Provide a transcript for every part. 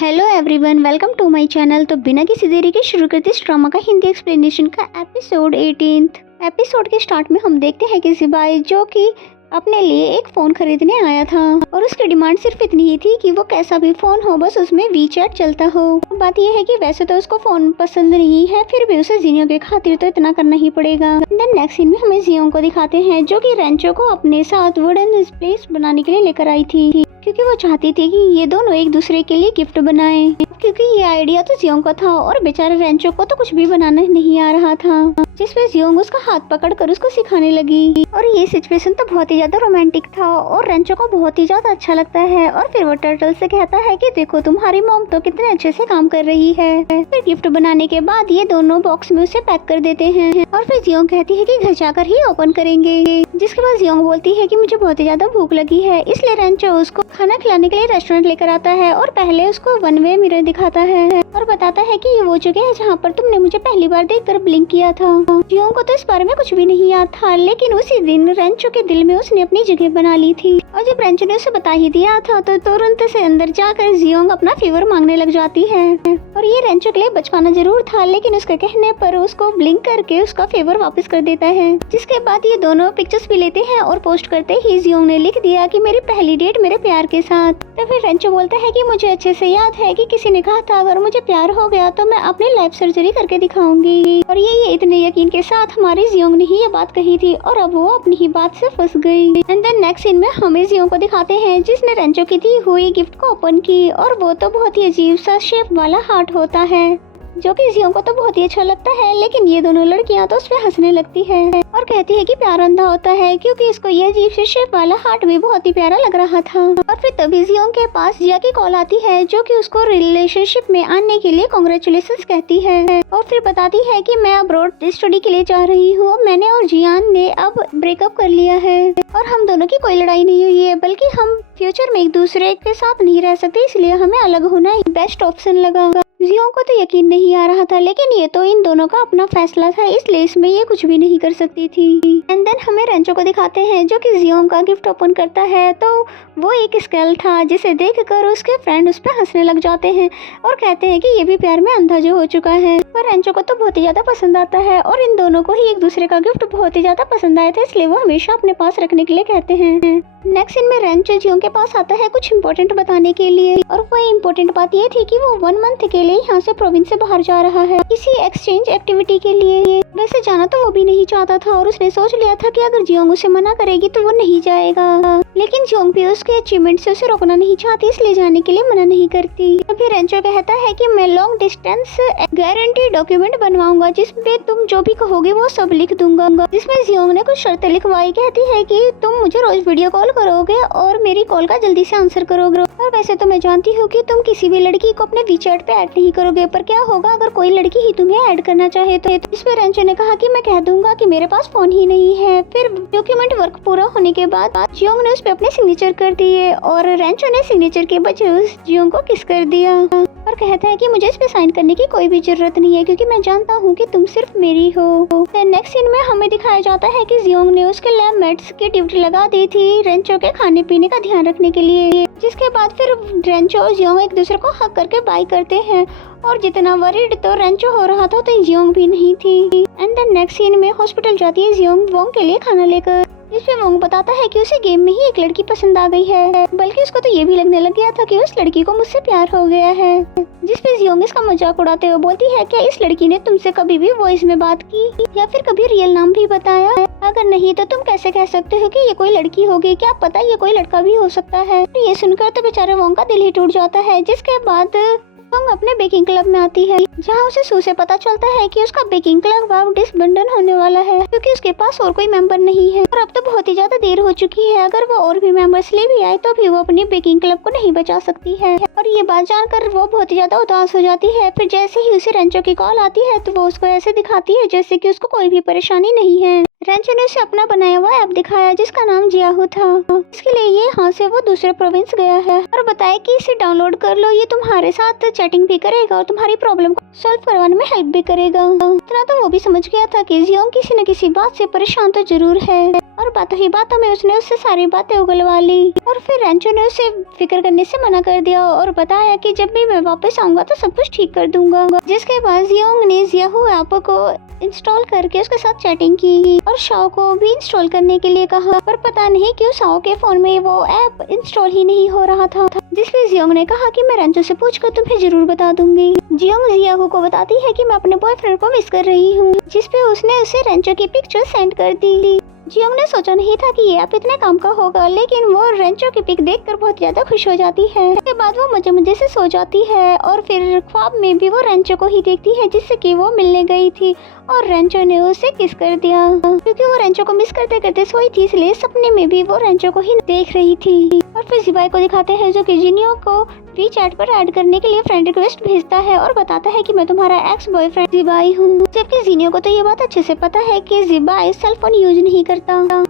Hello everyone, welcome to my channel. तो बिना किसी देरी के शुरू करते इस ड्रामा का हिंदी एक्सप्लेनेशन का एपिसोड 18। एपिसोड के स्टार्ट में हम देखते हैं कि सिपाही जो कि अपने लिए एक फ़ोन खरीदने आया था और उसकी डिमांड सिर्फ इतनी ही थी कि वो कैसा भी फ़ोन हो, बस उसमें वीचैट चलता हो। बात यह है कि वैसे तो उसको फ़ोन पसंद नहीं है, फिर भी उसे जियोंग के खातिर तो इतना करना ही पड़ेगा। देन नेक्स्ट सीन में हमें जियोंग को दिखाते हैं जो कि रेंचो को अपने साथ वुडन प्लेस बनाने के लिए लेकर आई थी, क्योंकि वो चाहती थी कि ये दोनों एक दूसरे के लिए गिफ्ट बनाएं। क्योंकि ये आइडिया तो जियोंग का था और बेचारे रेंचो को तो कुछ भी बनाना नहीं आ रहा था, जिसपे जियोंग उसका हाथ पकड़कर उसको सिखाने लगी। और ये सिचुएशन तो बहुत ही ज्यादा रोमांटिक था और रेंचो को बहुत ही ज्यादा अच्छा लगता है। और फिर वो टर्टल से कहता है कि देखो तुम्हारी मॉम तो कितने अच्छे से काम कर रही है। फिर गिफ्ट बनाने के बाद ये दोनों बॉक्स में उसे पैक कर देते हैं और फिर जियोंग कहती है कि घर जाकर ही ओपन करेंगे। जिसके बाद जियोंग बोलती है कि मुझे बहुत ही ज्यादा भूख लगी है, इसलिए रेंचो उसको खाना खिलाने के लिए रेस्टोरेंट लेकर आता है और पहले उसको वन वे मिरर दिखाता है और बताता है कि ये वो जगह है जहाँ पर तुमने मुझे पहली बार देखकर ब्लिंक किया था। जियोंग को तो इस बारे में कुछ भी नहीं याद था, लेकिन उसी दिन रेंचो के दिल में उसने अपनी जगह बना ली थी। और जब रेंचो ने उसे बता ही दिया था तो तुरंत से अंदर जाकर जियोंग अपना फेवर मांगने लग जाती है। और ये रेंचो के लिए बचकाना जरूर था, लेकिन उसके कहने पर उसको ब्लिंक करके उसका फेवर वापस कर देता है। जिसके बाद ये दोनों पिक्चर्स भी लेते हैं और पोस्ट करते ही जियोंग ने लिख दिया कि मेरी पहली डेट मेरे प्यार के साथ। तो फिर रेंचो बोलता है कि मुझे अच्छे से याद है कि किसी ने कहा था अगर मुझे प्यार हो गया तो मैं अपनी लाइफ सर्जरी करके दिखाऊंगी। और ये इतने यकीन के साथ हमारी जियोंग ने ही ये बात कही थी और अब वो अपनी ही बात से फंस गई। एंड देन नेक्स्ट सीन में हमें जियोंग को दिखाते हैं जिसने रेंचो की दी हुई गिफ्ट को ओपन की और वो तो बहुत ही अजीब सा शेप वाला हार्ट होता है, जो कि जियोंग को तो बहुत ही अच्छा लगता है। लेकिन ये दोनों लड़कियां तो उस पे हंसने लगती है और कहती है कि प्यार अंधा होता है, क्योंकि इसको ये अजीब से शेप वाला हार्ट भी बहुत ही प्यारा लग रहा था। और फिर तभी जियोंग के पास जिया की कॉल आती है जो कि उसको रिलेशनशिप में आने के लिए कांग्रेचुलेशंस कहती है और फिर बताती है कि मैं अब्रॉड स्टडी के लिए जा रही हूँ। मैंने और जियान ने अब ब्रेकअप कर लिया है और हम दोनों की कोई लड़ाई नहीं हुई है, बल्कि हम फ्यूचर में एक दूसरे के साथ नहीं रह सकते, इसलिए हमें अलग होना बेस्ट ऑप्शन लगा। जियोंग को तो यकीन नहीं आ रहा था, लेकिन ये तो इन दोनों का अपना फैसला था, इसलिए इसमें ये कुछ भी नहीं कर सकती थी। एंड देन हमें रेंचो को दिखाते हैं जो कि जियोंग का गिफ्ट ओपन करता है तो वो एक स्केल था, जिसे देखकर उसके फ्रेंड उस पर हंसने लग जाते हैं और कहते हैं कि ये भी प्यार में अंधा जो हो चुका है। पर रेंचो को तो बहुत ही ज्यादा पसंद आता है और इन दोनों को ही एक दूसरे का गिफ्ट बहुत ही ज्यादा पसंद आया था, इसलिए वो हमेशा अपने पास रखने के लिए कहते हैं। नेक्स्ट सीन में रेंचो जियोंग के पास आता है कुछ इम्पोर्टेंट बताने के लिए और वह इम्पोर्टेंट बात ये थी कि वो 1 मंथ के लिए यहाँ से प्रोविंस से बाहर जा रहा है किसी एक्सचेंज एक्टिविटी के लिए। वैसे जाना तो वो भी नहीं चाहता था और उसने सोच लिया था कि अगर जियोंग उसे मना करेगी तो वो नहीं जाएगा, लेकिन जियोंग भी उसके अचीवमेंट से उसे रोकना नहीं चाहती, इसलिए जाने के लिए मना नहीं करती। तभी रेंचो कहता है कि मैं लॉन्ग डिस्टेंस गारंटी डॉक्यूमेंट बनवाऊंगा जिसमें तुम जो भी कहोगे वो सब लिख दूंगा। जिसमें जियोंग ने कुछ शर्तें लिखवाई, कहती है कि तुम मुझे रोज वीडियो कॉल करोगे और मेरी कॉल का जल्दी से आंसर करोगे। और वैसे तो मैं जानती हूँ कि तुम किसी भी लड़की को अपने वीचैट पे ऐड नहीं करोगे, पर क्या होगा अगर कोई लड़की ही तुम्हें ऐड करना चाहे तो। इसमें रेंचो ने कहा कि मैं कह दूंगा कि मेरे पास फोन ही नहीं है। फिर डॉक्यूमेंट वर्क पूरा होने के बाद जियोंग ने उस पे अपने सिग्नेचर कर दिए और रेंचो ने सिग्नेचर के बजाय उस जियोंग को किस कर दिया और कहता है कि मुझे इस पे साइन करने की कोई भी जरूरत नहीं है, क्योंकि मैं जानता हूँ कि तुम सिर्फ मेरी हो। नेक्स्ट सीन में हमें दिखाया जाता है कि जियोंग ने उसके लैब मेट्स की ड्यूटी लगा दी थी रेंचो के खाने पीने का ध्यान रखने के लिए। जिसके बाद फिर रेंचो और जियोंग एक दूसरे को हक करके बाय करते हैं और जितना वरीड तो रेंचो हो रहा था तो जियोंग भी नहीं थी। एंड देन नेक्स्ट सीन में हॉस्पिटल जाती है जियोंग वोंग के लिए खाना लेकर, जिसमें वोंग बताता है कि उसे गेम में ही एक लड़की पसंद आ गई है, बल्कि उसको तो ये भी लगने लग गया था कि उस लड़की को मुझसे प्यार हो गया है। जिसपे जियोंग इसका मजाक उड़ाते हुए बोलती है क्या इस लड़की ने तुमसे कभी भी वॉइस में बात की या फिर कभी रियल नाम भी बताया? अगर नहीं तो तुम कैसे कह सकते हो कि ये कोई लड़की होगी, क्या पता ये कोई लड़का भी हो सकता है। तो ये सुनकर तो बेचारे वोंग का दिल ही टूट जाता है। जिसके बाद वोंग अपने बेकिंग क्लब में आती है, जहाँ उसे सू से पता चलता है कि उसका बेकिंग क्लब अब डिसबंडन होने वाला है, क्योंकि उसके पास और कोई मेंबर नहीं है और अब तो बहुत ही ज्यादा देर हो चुकी है। अगर वो और भी मेंबर्स ले भी आए तो भी वो अपनी बेकिंग क्लब को नहीं बचा सकती है और ये बात जानकर वो बहुत ही ज्यादा उदास हो जाती है। फिर जैसे ही उसे रेंचो की कॉल आती है तो वो उसको ऐसे दिखाती है जैसे कि उसको कोई भी परेशानी नहीं है। रेंचो ने उसे अपना बनाया हुआ ऐप दिखाया जिसका नाम जियाहू था। इसके लिए ये यहाँ से वो दूसरे प्रोविंस गया है और बताया कि इसे डाउनलोड कर लो, ये तुम्हारे साथ चैटिंग भी करेगा और तुम्हारी प्रॉब्लम को सॉल्व करवाने में हेल्प भी करेगा। इतना तो वो भी समझ गया था कि जियोंग किसी न किसी बात से परेशान तो जरूर है और बातों ही बातों में उसने उससे सारी बातें उगलवा ली और फिर रेंचो ने उसे फिक्र करने से मना कर दिया और बताया कि जब भी मैं वापस आऊंगा तो सब कुछ ठीक कर दूंगा। जिसके बाद जियोंग ने जियाहू ऐप को इंस्टॉल करके उसके साथ चैटिंग की और शाओ को भी इंस्टॉल करने के लिए कहा, पर पता नहीं क्यों शाओ के फोन में वो ऐप इंस्टॉल ही नहीं हो रहा था। जिसलिए जियोंग ने कहा कि मैं रेंचो से पूछकर तुम्हें जरूर बता दूंगी। जियोंग जियाहू को बताती है कि मैं अपने बॉयफ्रेंड को मिस कर रही हूँ, जिसपे उसने उसे रेंचो की पिक्चर सेंड कर दी। जियोंग ने सोचा नहीं था कि ये ऐप इतने काम का होगा, लेकिन वो रेंचो की पिक देखकर बहुत ज्यादा खुश हो जाती है। उसके बाद वो मजे मजे से सो जाती है और फिर ख्वाब में भी वो रेंचो को ही देखती है जिससे कि वो मिलने गई थी और रेंचो ने उसे किस कर दिया। क्योंकि वो रेंचो को मिस करते करते सोई थी, इसलिए सपने में भी वो रेंचो को ही देख रही थी। और फिर जिबाई को दिखाते हैं जो कि जिनियो को वीचैट पर ऐड करने के लिए फ्रेंड रिक्वेस्ट भेजता है और बताता है कि मैं तुम्हारा एक्स बॉयफ्रेंड जिबाई हूँ। जबकि जिनियो को तो ये बात अच्छे से पता है कि जिबाई सेल फोन यूज नहीं करता,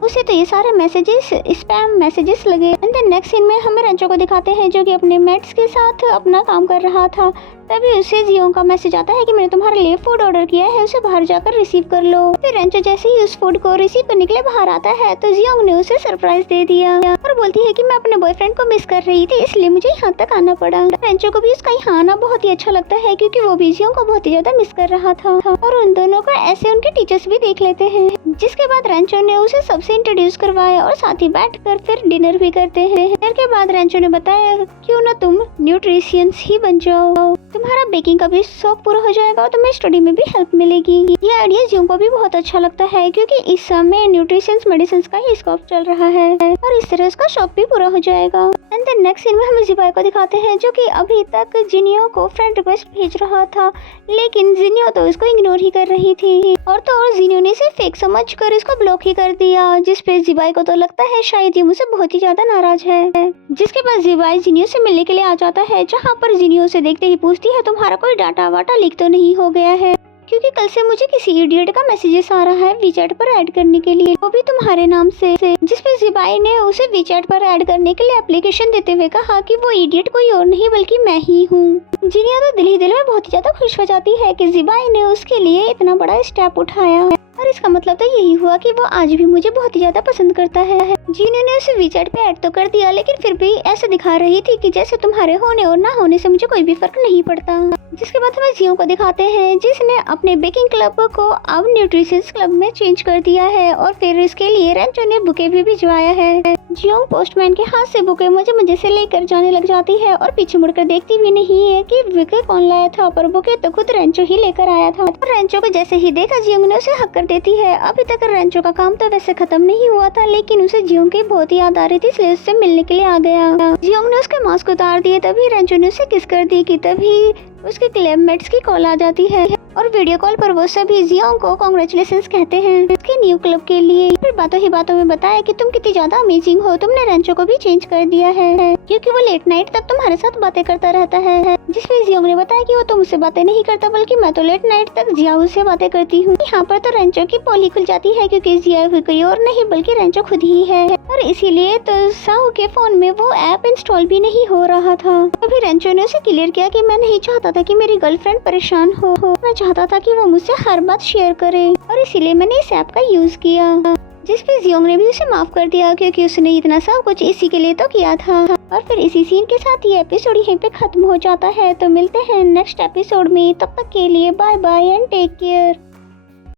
उसे तो ये सारे मैसेजेस स्पैम मैसेजेस लगे। एंड देन नेक्स्ट सीन में हमें रेंचो को दिखाते हैं जो कि अपने मेट्स के साथ अपना काम कर रहा था। तभी उसे जियोंग का मैसेज आता है कि मैंने तुम्हारे लिए फूड ऑर्डर किया है, उसे बाहर जाकर रिसीव कर लो। फिर रेंचो जैसे ही उस फूड को रिसीव करने के लिए बाहर आता है तो जियोंग ने उसे सरप्राइज दे दिया और बोलती है कि मैं अपने बॉयफ्रेंड को मिस कर रही थी, इसलिए मुझे यहाँ तक आना पड़ा। रेंचो को भी उसका यहाँ आना बहुत ही अच्छा लगता है क्योंकि वो भी जियोंग को बहुत ही ज्यादा मिस कर रहा था और उन दोनों को ऐसे उनके टीचर्स भी देख लेते हैं। जिसके बाद रेंचो ने उसे सबसे इंट्रोड्यूस करवाया और साथ ही बैठकर फिर डिनर भी करते हैं। डिनर के बाद रेंचो ने बताया क्यों ना तुम न्यूट्रिशियंस ही बन जाओ, तुम्हारा बेकिंग का भी शौक पूरा हो जाएगा और तुम्हें स्टडी में भी हेल्प मिलेगी। ये आइडिया जियोंग को भी बहुत अच्छा लगता है क्योंकि इस समय न्यूट्रिशंस मेडिसिन का ही स्कोप चल रहा है और इस तरह उसका शौक भी पूरा हो जाएगा। एंड देन नेक्स्ट सीन में हमें जिबाई को दिखाते हैं जो कि अभी तक जिनियो को फ्रेंड रिक्वेस्ट भेज रहा था, लेकिन जिनियो तो उसको इग्नोर ही कर रही थी और जिनियो ने इसे फेक समझकर इसको ब्लॉक ही कर दिया। जिसपे जिबाई को तो लगता है शायद ये मुझसे बहुत ही ज्यादा नाराज है। जिसके बाद जिबाई जिनियो से मिलने के लिए आ जाता है, जहाँ पर जिनियो से देखते ही पूछती है तुम्हारा कोई डाटा वाटा लीक तो नहीं हो गया है, क्योंकि कल से मुझे किसी इडियट का मैसेजेस आ रहा है वीचैट पर ऐड करने के लिए, वो भी तुम्हारे नाम से। जिसपे जिबाई ने उसे वीचैट पर ऐड करने के लिए एप्लीकेशन देते हुए कहा कि वो इडियट कोई और नहीं बल्कि मैं ही हूँ। जिनिया तो दिल ही दिल में बहुत ही ज्यादा खुश हो जाती है कि जिबाई ने उसके लिए इतना बड़ा स्टेप उठाया और इसका मतलब तो यही हुआ कि वो आज भी मुझे बहुत ही ज्यादा पसंद करता है। जिनिया ने उसे वीचैट पे ऐड तो कर दिया, लेकिन फिर भी ऐसे दिखा रही थी कि जैसे तुम्हारे होने और ना होने से मुझे कोई भी फर्क नहीं पड़ता। जिसके बाद हमें जियोंग को दिखाते हैं जिसने अपने बेकिंग क्लब को अब न्यूट्रिशंस क्लब में चेंज कर दिया है और फिर इसके लिए रेंचो ने बुके भी भिजवाया है। जियोंग पोस्टमैन के हाथ से बुके मजे से लेकर जाने लग जाती है और पीछे मुड़कर देखती भी नहीं है कि बुके कौन लाया था, पर बुके तो खुद रेंचो ही लेकर आया था। और रेंचो को जैसे ही देखा जियोंग ने उसे हक कर देती है। अभी तक रेंचो का काम तो वैसे खत्म नहीं हुआ था, लेकिन उसे जियोंग की बहुत याद आ रही थी, इसलिए उससे मिलने के लिए आ गया। जियोंग ने उसके मास्क उतार दिए, तभी रेंचो ने उसे किस कर दी कि तभी उसके क्लैबमेट्स की कॉल आ जाती है और वीडियो कॉल पर वो सभी जियोंग को कांग्रेचुलेशंस कहते हैं उसके न्यू क्लब के लिए। फिर बातों ही बातों में बताया कि तुम कितनी ज्यादा अमेजिंग हो, तुमने रेंचो को भी चेंज कर दिया है क्योंकि वो लेट नाइट तक तुम्हारे साथ बातें करता रहता है। जिसमें जियोंग ने बताया कि वो तुमसे बातें नहीं करता, बल्कि मैं तो लेट नाइट तक जियाहू से बातें करती हूँ। यहाँ पर तो रेंचो की पोली खुल जाती है क्योंकि जियाहू कोई और नहीं बल्कि रेंचो खुद ही है और इसीलिए तो साहू के फोन में वो ऐप इंस्टॉल भी नहीं हो रहा था। अभी रेंचो ने उसे क्लियर किया कि मैं नहीं चाहता था कि मेरी गर्लफ्रेंड परेशान हो, मैं चाहता था कि वो मुझसे हर बात शेयर करे और इसीलिए मैंने इस ऐप का यूज किया। जिस पे जियोंग ने भी उसे माफ कर दिया क्योंकि उसने इतना सब कुछ इसी के लिए तो किया था। और फिर इसी सीन के साथ ये एपिसोड यहीं पे खत्म हो जाता है। तो मिलते हैं नेक्स्ट एपिसोड में, तब तक के लिए bye bye and take care.